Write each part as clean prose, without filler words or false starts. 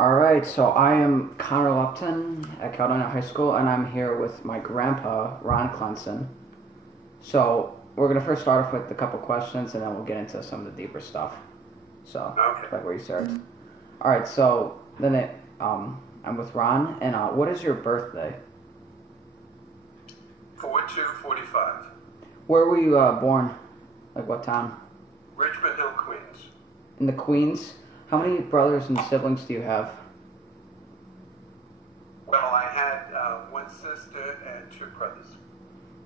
All right, so I am Connor Lupton at Caledonia High School, and I'm here with my grandpa, Ron Clemson. So we're gonna first start off with a couple questions, and then we'll get into some of the deeper stuff. So, Okay. like research. All right, so I'm with Ron, and what is your birthday? 4245. Where were you born? Like what town? Richmond Hill, Queens. In the Queens. How many brothers and siblings do you have? Well, I had one sister and two brothers.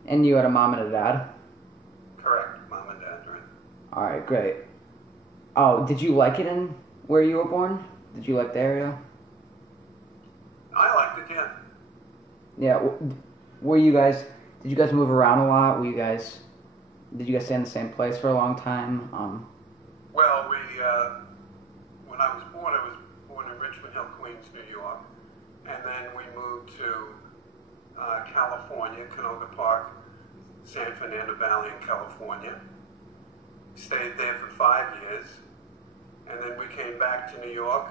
And you had a mom and a dad? Correct, mom and dad, right? All right, great. Oh, did you like it in where you were born? Did you like the area? I liked it, yeah. Yeah. Did you guys move around a lot? Did you guys stay in the same place for a long time? Well, when I was born in Richmond Hill, Queens, New York. And then we moved to California, Canoga Park, San Fernando Valley in California. Stayed there for 5 years. And then we came back to New York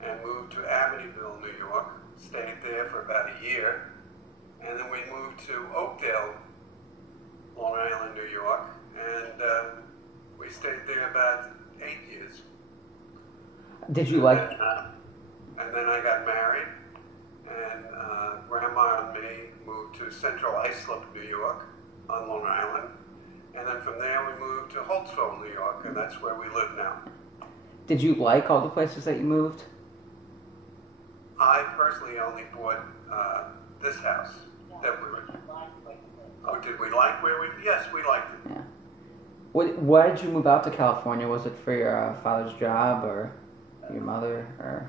and moved to Amityville, New York. Stayed there for about a year. And then we moved to Oakdale, Long Island, New York. And we stayed there about 8 years. Did you like? And then I got married. And Grandma and me moved to Central Islip, New York, on Long Island. And then from there we moved to Holtzville, New York, and that's where we live now. Did you like all the places that you moved? I personally only bought this house that we were. Oh, did we like where we? Yes, we liked it. Yeah. Why did you move out to California? Was it for your father's job or your mother or?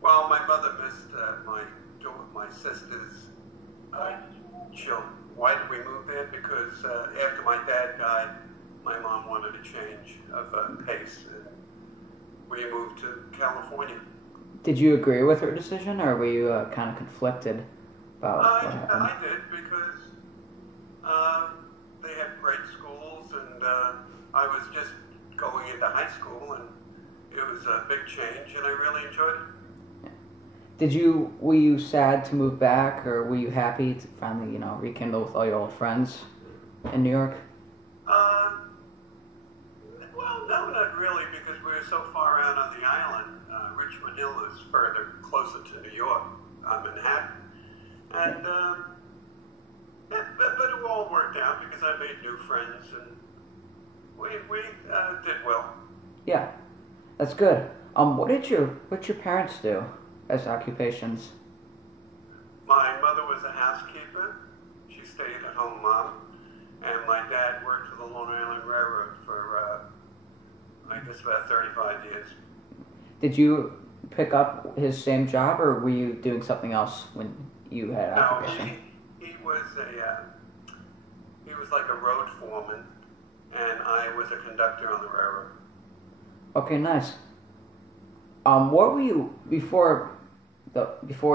Well, my mother missed my sister's children. Why did we move there? Because after my dad died, my mom wanted a change of pace, and we moved to California. Did you agree with her decision, or were you kind of conflicted about what happened? I did because they had great schools, and I was just going into high school, and it was a big change, and I really enjoyed it. Were you sad to move back, or were you happy to finally, rekindle with all your old friends in New York? Well, no, not really, because we were so far out on the island. Richmond Hill is further closer to New York, Manhattan, and but it all worked out because I made new friends, and we did well. Yeah, that's good. What'd your parents do as occupations? My mother was a housekeeper. She stayed at home mom. And my dad worked for the Long Island Railroad for, I guess, about 35 years. Did you pick up his same job, or were you doing something else when you had occupation? No, he was like a road foreman, and I was a conductor on the railroad. Okay, nice. What were you before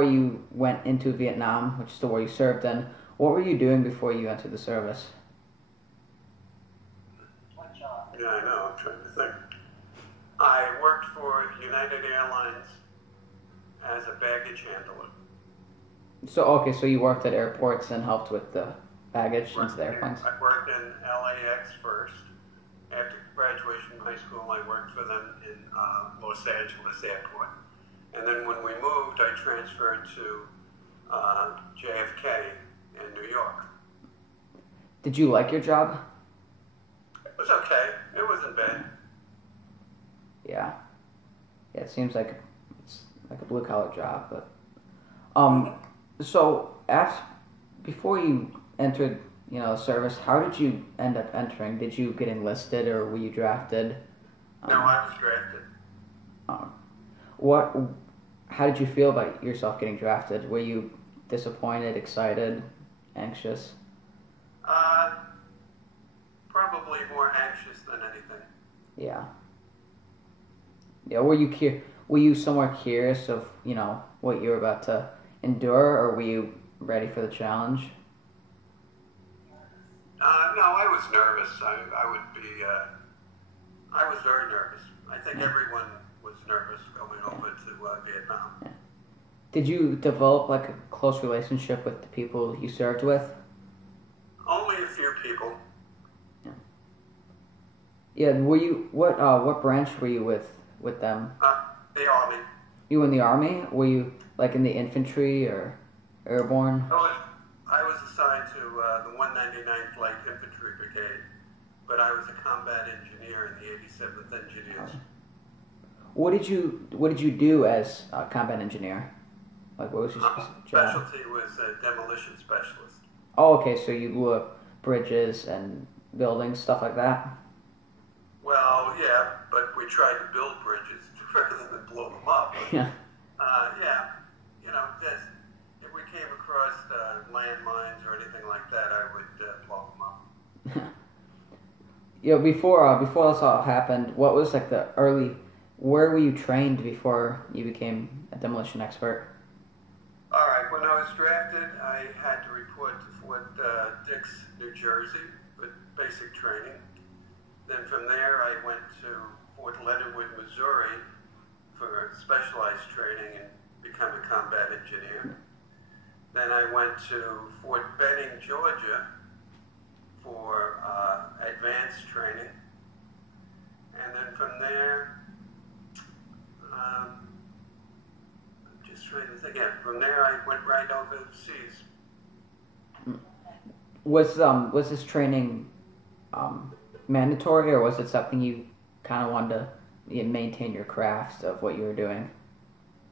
you went into Vietnam, which is the war you served in? What were you doing before you entered the service? Yeah, I know. I'm trying to think. I worked for United Airlines as a baggage handler. So you worked at airports and helped with the baggage into the airplanes? I worked in LAX first. After graduation from high school, I worked for them in Los Angeles Airport. And then when we moved, I transferred to JFK in New York. Did you like your job? It was okay. It wasn't bad. Yeah. Yeah, it seems like it's like a blue-collar job, but so before you entered, service, how did you end up entering? Did you get enlisted or were you drafted? No, I was drafted. How did you feel about yourself getting drafted? Were you disappointed, excited, anxious? Probably more anxious than anything. Yeah. Yeah, were you somewhat curious of, what you were about to endure, or were you ready for the challenge? No, I was nervous. I was very nervous. I think everyone was nervous going over to Vietnam. Did you develop like a close relationship with the people you served with? Only a few people. Yeah. Yeah. Were you what branch were you with them? The Army. You in the Army? Were you like in the infantry or airborne? I was assigned to the 199th Light Infantry Brigade, but I was a combat engineer in the 87th Engineers. What did you do as a combat engineer? Like, what was your specific job? Specialty was a demolition specialist. Oh, okay. So you blew up bridges and buildings, stuff like that. Well, yeah, but we tried to build bridges rather than blow them up. Yeah. Yeah, just if we came across landmines or anything like that, I would blow them up. Before this all happened, what was like the early? Where were you trained before you became a demolition expert? All right, when I was drafted, I had to report to Fort Dix, New Jersey, with basic training. Then from there, I went to Fort Leonard Wood, Missouri, for specialized training and become a combat engineer. Then I went to Fort Benning, Georgia, for advanced training. And then from there, I'm just trying to think. Yeah, from there I went right overseas. Was this training mandatory, or was it something you kind of wanted to maintain your craft of what you were doing?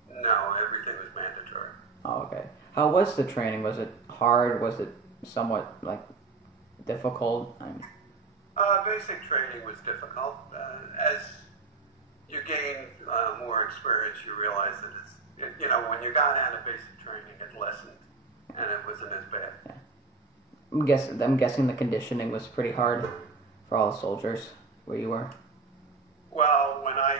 No, everything was mandatory. Oh, okay. How was the training? Was it hard? Was it somewhat like difficult? Basic training was difficult. As you gain more experience, you realize that it's, when you got out of basic training, it lessened, and it wasn't as bad. Yeah. I'm guessing the conditioning was pretty hard for all the soldiers where you were. Well, when I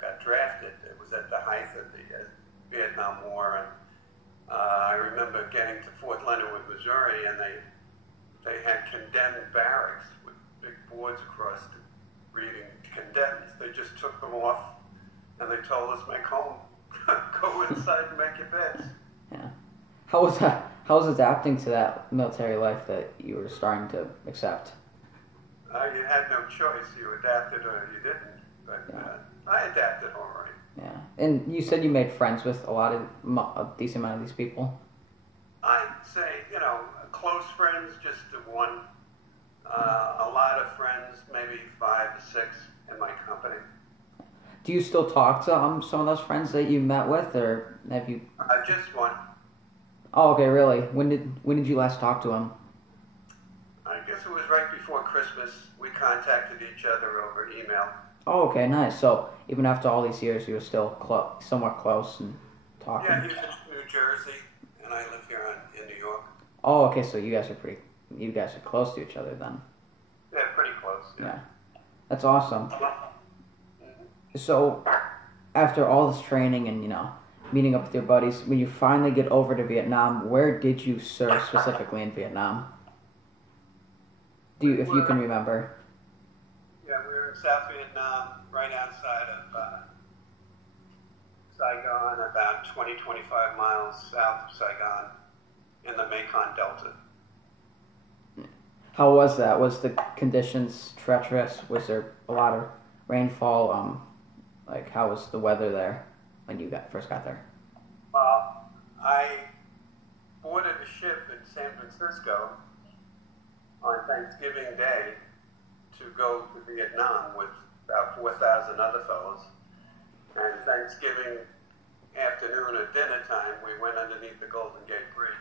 got drafted, it was at the height of the Vietnam War, and I remember getting to Fort Leonard Wood, Missouri, and they had condemned barracks with big boards across it reading condemned. They just took them off, and they told us, make home. Go inside and make your beds. Yeah. How was that? How was adapting to that military life that you were starting to accept? You had no choice. You adapted or you didn't. But I adapted all right. Yeah. And you said you made friends with a decent amount of these people? I'd say, close friends, just one. A lot of friends, maybe 5 to 6 in my company. Do you still talk to some of those friends that you met with, or have you? Just one. Oh, okay, really? When did you last talk to him? I guess it was right before Christmas. We contacted each other over email. Oh, okay, nice. So even after all these years, you were still somewhat close and talking. Yeah, he's in New Jersey, and I live here in New York. Oh, okay. So you guys are close to each other then. Yeah, pretty close. Yeah, that's awesome. So after all this training and meeting up with your buddies, when you finally get over to Vietnam, where did you serve specifically in Vietnam? If you can remember? Yeah, we were in South Vietnam, right outside of Saigon, about 20-25 miles south of Saigon, in the Mekong Delta. How was that? Was the conditions treacherous? Was there a lot of rainfall? How was the weather there when you first got there? Well, I boarded a ship in San Francisco on Thanksgiving Day to go to Vietnam with about 4,000 other fellows. And Thanksgiving afternoon at dinner time, we went underneath the Golden Gate Bridge.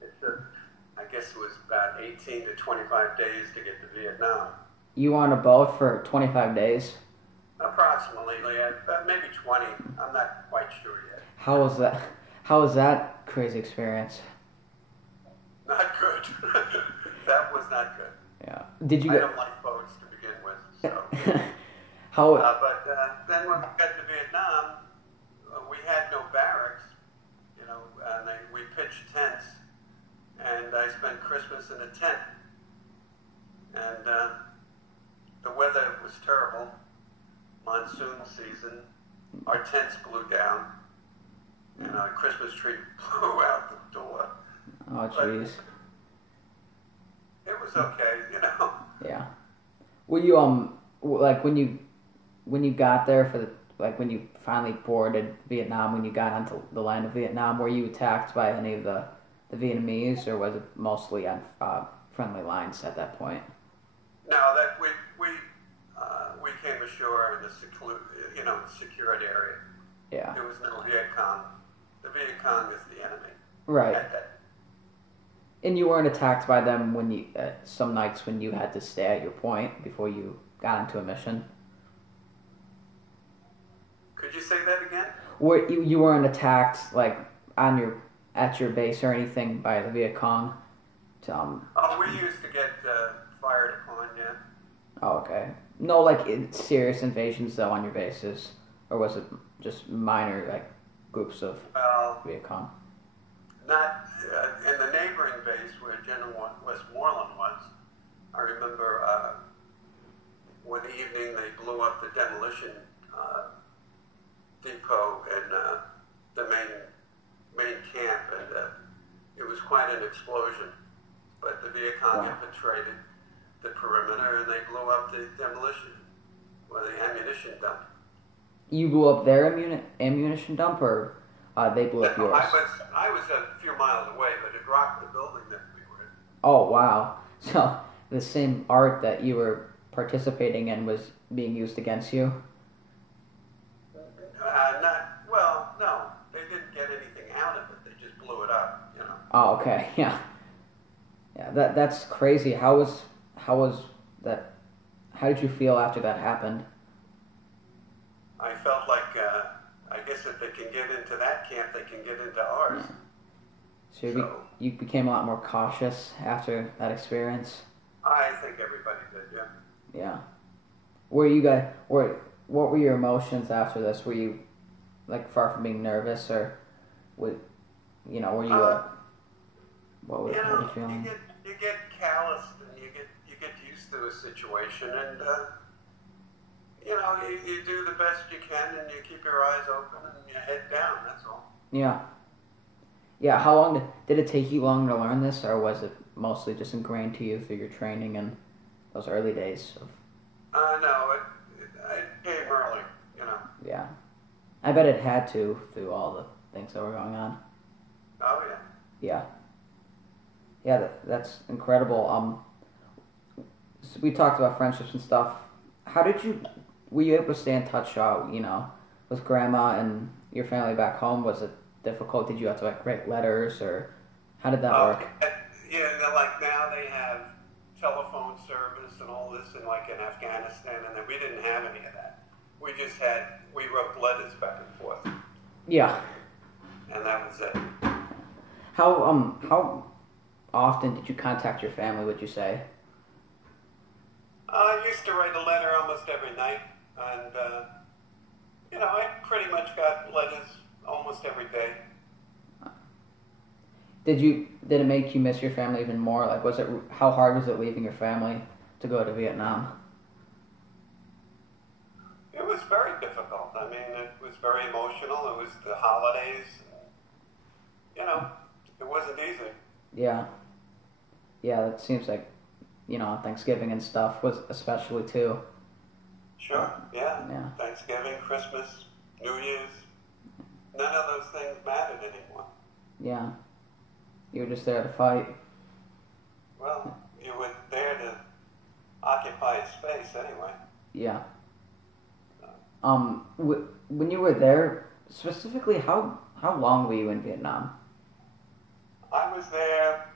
It took, I guess it was about 18 to 25 days to get to Vietnam. You were on a boat for 25 days? Approximately, maybe 20. I'm not quite sure yet. How was that? How was that crazy experience? Not good. That was not good. Yeah. I don't like boats to begin with, so. How? Then when we got to Vietnam, we had no barracks, and we pitched tents, and I spent Christmas in a tent, and the weather was terrible. Monsoon season, our tents blew down, and our Christmas tree blew out the door. Oh, But jeez. it was okay, you know. Yeah. Were you like when you got there for the like when you finally boarded Vietnam, when you got onto the land of Vietnam, were you attacked by any of the Vietnamese, or was it mostly on friendly lines at that point? Now that we came ashore in the secured area. Yeah. There was no Viet Cong. The Viet Cong is the enemy. Right. At that. And you weren't attacked by them when you some nights when you had to stay at your point before you got into a mission. Could you say that again? Were you weren't attacked like on your at your base or anything by the Viet Cong? To, Oh, we used to get fired upon, yeah. oh, okay. No, like serious invasions though on your bases, or was it just minor like groups of Well, Viet Cong? not in the neighboring base where General Westmoreland was. I remember one evening they blew up the demolition depot in the main camp, and it was quite an explosion. But the Viet Cong Wow. infiltrated the perimeter, and they blew up the demolition or the ammunition dump. You blew up their ammunition dump, or they blew up yours? I was a few miles away, but it rocked the building that we were in. Oh wow! So the same art that you were participating in was being used against you. No, they didn't get anything out of it. They just blew it up, you know. Oh, okay, yeah, yeah. That's crazy. How was that? How did you feel after that happened? I felt like, I guess if they can get into that camp, they can get into ours. Yeah. So you became a lot more cautious after that experience. I think everybody did, yeah. Yeah. Were you guys? What were your emotions after this? Were you like far from being nervous, or were you like what were you feeling? You get calloused, and you get used to a situation, and you do the best you can, and you keep your eyes open and your head down. That's all. Yeah. Yeah. How long did it take you long to learn this, or was it mostly just ingrained to you through your training and those early days of? No, it came early, you know. Yeah. I bet it had to through all the things that were going on. Oh yeah. Yeah. Yeah, that's incredible. So we talked about friendships and stuff. Were you able to stay in touch, with grandma and your family back home? Was it difficult? Did you have to like write letters, or how did that work? Yeah, like now they have telephone service and all this, and like in Afghanistan, and then we didn't have any of that. We wrote letters back and forth, Yeah. and that was it. How often did you contact your family, would you say? I used to write a letter almost every night, and I pretty much got letters almost every day. Did it make you miss your family even more? Like, how hard was it leaving your family to go to Vietnam? It was very difficult. I mean, it was very emotional. It was the holidays. It wasn't easy. Yeah. Yeah, that seems like, Thanksgiving and stuff was especially too. Sure, yeah. Yeah. Thanksgiving, Christmas, New Year's. None of those things mattered anymore. Yeah. You were just there to fight. Well, you were there to occupy a space anyway. Yeah. When you were there, specifically, how long were you in Vietnam? I was there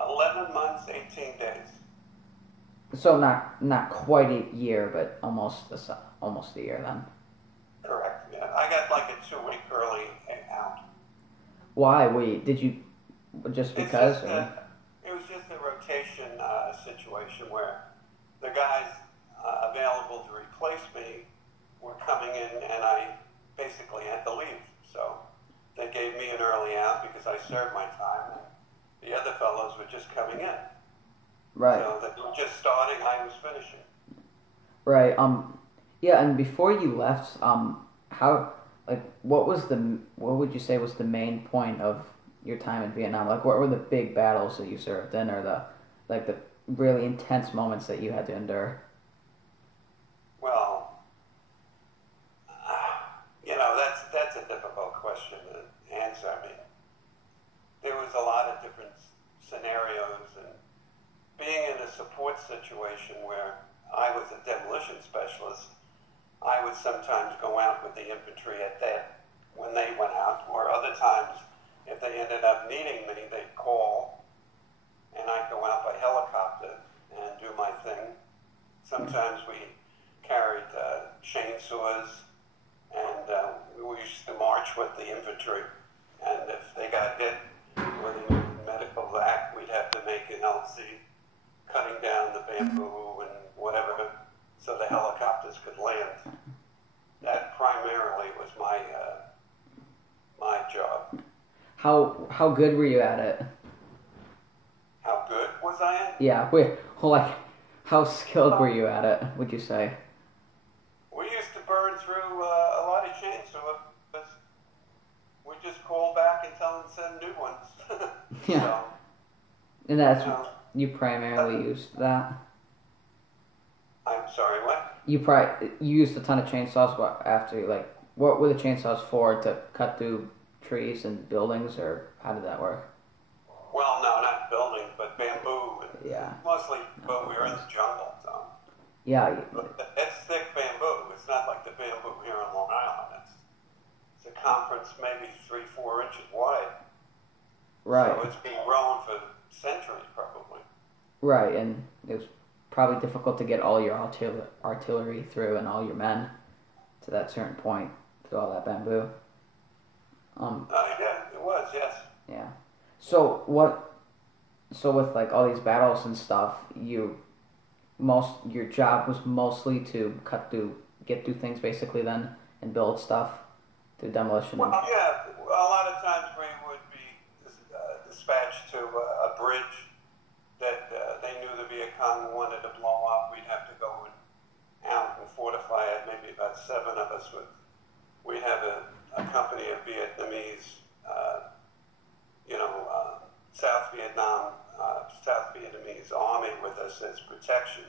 11 months, 18 days. So not quite a year, but almost a year then. Correct, yeah. I got like a 2-week early out. Why? Did you just because? It was just a rotation situation where the guys available to replace me were coming in, and I basically had to leave. So they gave me an early out because I served my time. And the other fellows were just coming in. Right. So they were just starting. I was finishing. Right. Yeah, and before you left, how like what would you say was the main point of your time in Vietnam? Like, what were the big battles that you served in, or the really intense moments that you had to endure? Well, that's a difficult question to answer. I mean, there was a lot of different scenarios, and being in a support situation where I was a demolition specialist, I would sometimes go out with the infantry at that when they went out, or other times if they ended up needing me, they'd call, and I'd go out by helicopter and do my thing. Sometimes we carried chainsaws, and we used to march with the infantry. And if they got hit with a medical vac, we'd have to make an LC, cutting down the bamboo and whatever, so the helicopters could land. That primarily was my job. How good were you at it? How good was I at? Yeah, like how skilled were you at it? Would you say? We used to burn through a lot of chainsaws. We just call back and tell them to send new ones. Yeah, So, and that's you know, you primarily used that. I'm sorry, what? You used a ton of chainsaws. What were the chainsaws for? To cut through trees and buildings, or how did that work? Well, no, not buildings, but bamboo. Yeah. Mostly, but we were in the jungle, so. Yeah. But it's thick bamboo. It's not like the bamboo here on Long Island. It's a conference maybe 3-4 inches wide. Right. So it's been growing for centuries, probably. Right, and it was probably difficult to get all your artillery through and all your men to that certain point through all that bamboo. Yeah, it was, yes. Yeah. So what? So with like all these battles and stuff, your job was mostly to get through things basically then, and build stuff through demolition. Well, yeah, a lot of times we would be dispatched to a bridge that they knew the Viet Cong wanted to blow up. We'd have to go out and fortify it. Maybe about 7 of us would. We'd have a company of Vietnamese, South Vietnamese army with us as protection.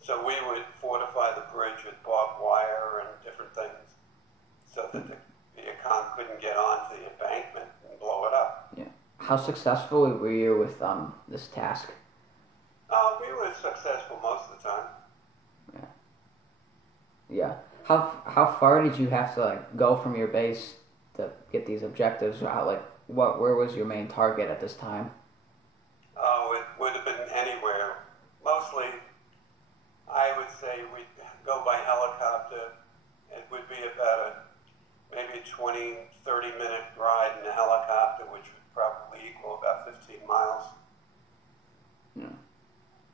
So we would fortify the bridge with barbed wire and different things, so that the Viet Cong couldn't get onto the embankment and blow it up. Yeah. How successful were you with this task? We were successful most of the time. Yeah. Yeah. How far did you have to go from your base to get these objectives? Where was your main target at this time? Oh, it would have been anywhere. Mostly, I would say we'd go by helicopter. It would be about maybe a 20-30 minute ride in a helicopter, which would probably equal about 15 miles. Yeah.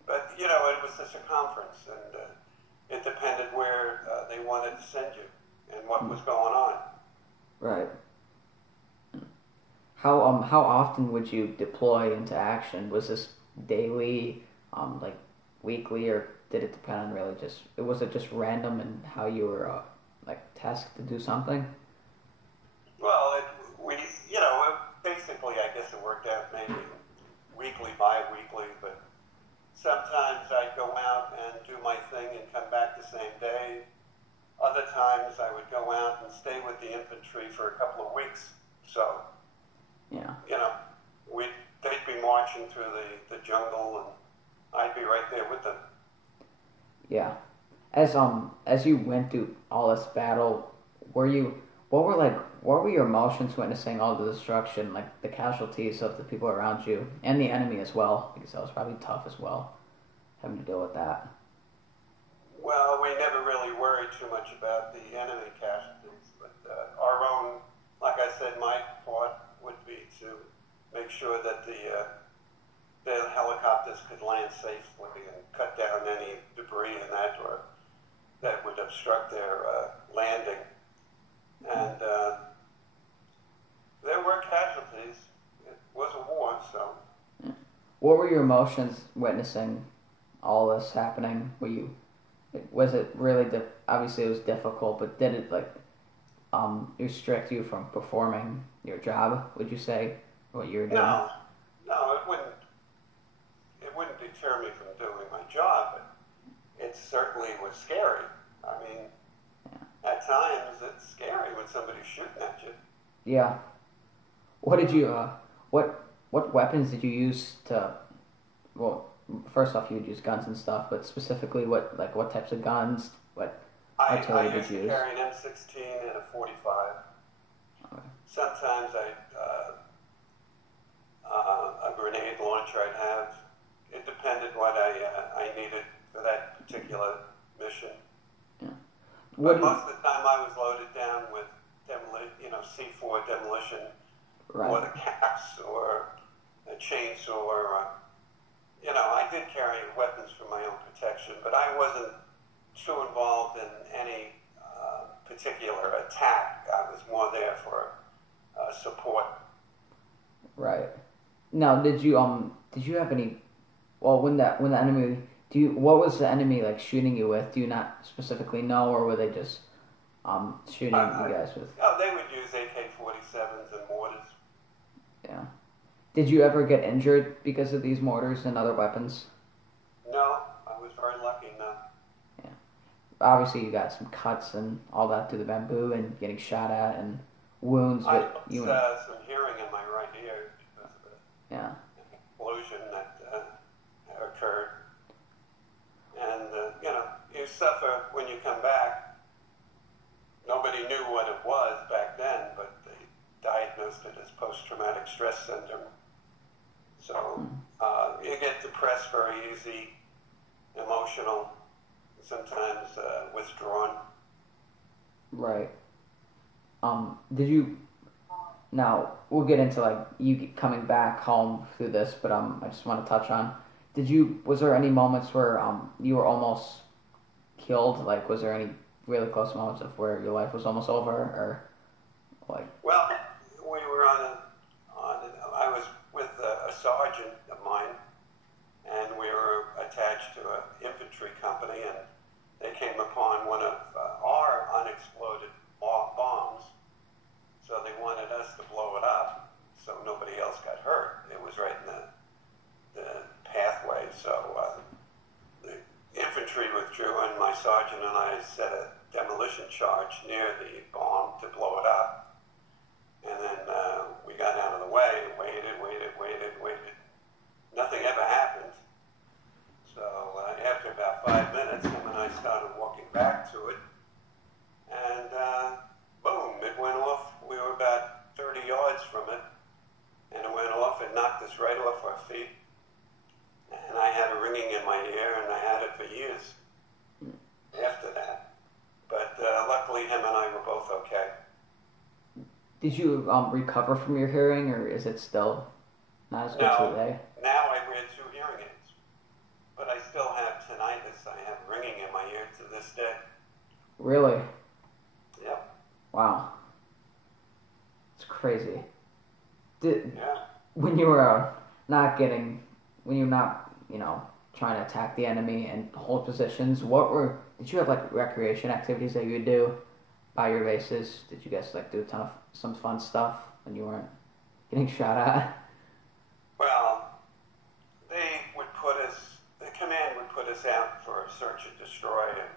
But, it was a circumference, and it depended where they wanted to send you and what was going on. Right. How often would you deploy into action? Was this daily, weekly, or did it depend on was it just random and how you were tasked to do something? Well, basically, I guess it worked out maybe weekly, bi-weekly, but sometimes I'd go out and do my thing and come back the same day. Other times I would go out and stay with the infantry for a couple of weeks. So, yeah, they'd be marching through the jungle, and I'd be right there with them. Yeah. As you went through all this battle, what were your emotions witnessing all the destruction, like the casualties of the people around you and the enemy as well, because that was probably tough as well, having to deal with that. Well, we never really worried too much about the enemy casualties, but our own, like I said, my part would be to make sure that the helicopters could land safely and cut down any debris in that would obstruct their landing. And there were casualties. It was a war, so. What were your emotions witnessing all this happening? Like, was it really obviously it was difficult, but did it like restrict you from performing your job? Would you say what you were doing? No, no, it wouldn't deter me from doing my job, but it certainly was scary. I mean, at times it's scary when somebody's shooting at you. Yeah. What did you what weapons did you use to well first off you would use guns and stuff, but specifically what types of guns, what artillery I did used to you use? carry an M16 and a 45. Okay. Sometimes a grenade launcher I'd have. It depended what I needed for that particular mission. Yeah. But What do you, most of the time I was loaded down with C4 demolition, or right. the caps, or a chainsaw. I did carry weapons for my own protection, but I wasn't too involved in any particular attack. I was more there for support. Right. Now, did you have any well when the enemy do you what was the enemy like shooting you with? Do you not specifically know, or were they just shooting you guys with? Oh, they would use AK-47s and mortars. Yeah. Did you ever get injured because of these mortars and other weapons? No, I was very lucky. No. Yeah. Obviously, you got some cuts and all that through the bamboo and getting shot at and wounds, I but you lost some hearing in my right ear because of yeah. an explosion that occurred. And, you suffer when you come back. Nobody knew what it was back then, but they diagnosed it as post-traumatic stress syndrome. So you get depressed very easy, emotional, sometimes withdrawn. Right. Did you now we'll get into like you coming back home through this, but I just want to touch on was there any moments where you were almost killed? Like was there any really close moments of where your life was almost over or like Well, we were I was with a sergeant of mine, and we were attached to an infantry company, and they came upon one of our unexploded bombs, so they wanted us to blow it up so nobody else got hurt. It was right in the pathway, so the infantry withdrew, and my sergeant and I set a demolition charge near the bomb to blow it up. And then we got out of the way, waited. Nothing ever happened. So after about 5 minutes, him and I started walking back to it. And boom, it went off. We were about 30 yards from it. And it went off and knocked us right off our feet. And I had a ringing in my ear, and I had it for years after that. But luckily, him and I were both okay. did you recover from your hearing or is it still not as good today? Now I wear 2 hearing aids. But I still have tinnitus. I have ringing in my ear to this day. Really? Yep. Wow. It's crazy. Yeah. When you were when you're not, trying to attack the enemy and hold positions, did you have like recreation activities that you would do by your bases? Did you guys like do a ton of some fun stuff when you weren't getting shot at? Well, the command would put us out for search and destroy, and